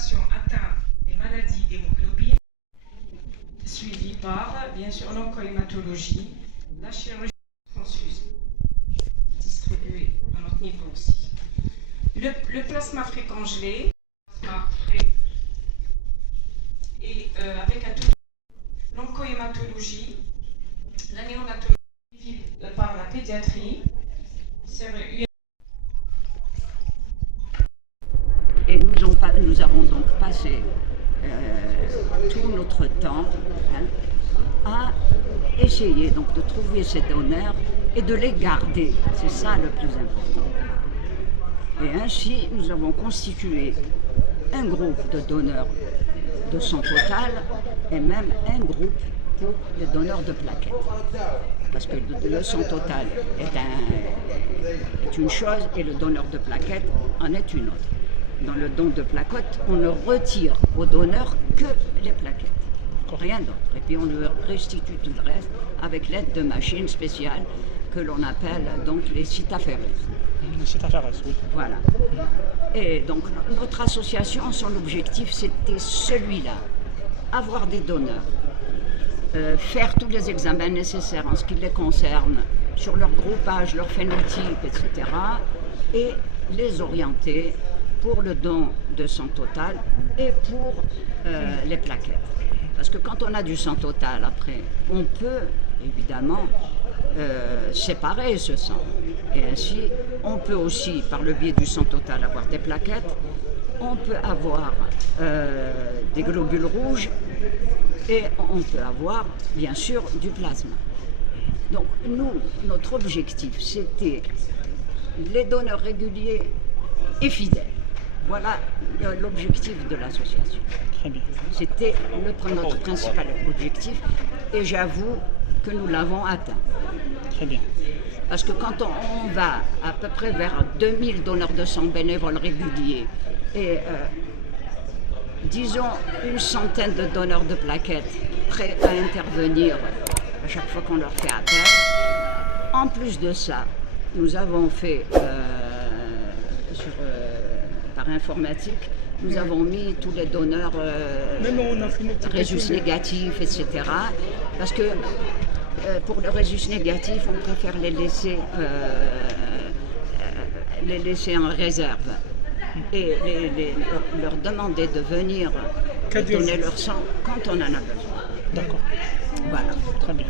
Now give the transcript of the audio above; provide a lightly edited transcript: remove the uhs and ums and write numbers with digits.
patient atteint des maladies d'hémoglobine, suivi par, bien sûr, l'oncohématologie, la chirurgie transfuse, distribuée à notre niveau aussi. Le plasma frais congelé, plasma frais, et avec un tout, l'oncohématologie, la néonatologie par la pédiatrie, et nous avons donc passé tout notre temps à essayer donc de trouver ces donneurs et de les garder. C'est ça le plus important. Et ainsi, nous avons constitué un groupe de donneurs de sang total et même un groupe pour les donneurs de plaquettes. Parce que le sang total est une chose et le donneur de plaquettes en est une autre. Dans le don de plaquettes, on ne retire au donneur que les plaquettes, rien d'autre. Et puis on lui restitue tout le reste avec l'aide de machines spéciales que l'on appelle donc les cytaphérèses. Les cytaphérèses, oui. Voilà. Et donc notre association, son objectif c'était celui-là, avoir des donneurs, faire tous les examens nécessaires en ce qui les concerne, sur leur groupage, leur phénotype, etc. et les orienter pour le don de sang total et pour les plaquettes. Parce que quand on a du sang total après, on peut évidemment séparer ce sang. Et ainsi, on peut aussi, par le biais du sang total, avoir des plaquettes, on peut avoir des globules rouges et on peut avoir, bien sûr, du plasma. Donc nous, notre objectif, c'était les donneurs réguliers et fidèles. Voilà l'objectif de l'association. Très bien. C'était notre principal objectif et j'avoue que nous l'avons atteint. Très bien. Parce que quand on va à peu près vers 2000 donneurs de sang bénévoles réguliers et disons une centaine de donneurs de plaquettes prêts à intervenir à chaque fois qu'on leur fait appel, en plus de ça, nous avons fait par informatique, nous avons mis tous les donneurs résus négatifs, etc. Parce que pour le résus négatif, on préfère les laisser en réserve et leur demander de venir donner leur sang quand on en a besoin. D'accord. Voilà. Très bien.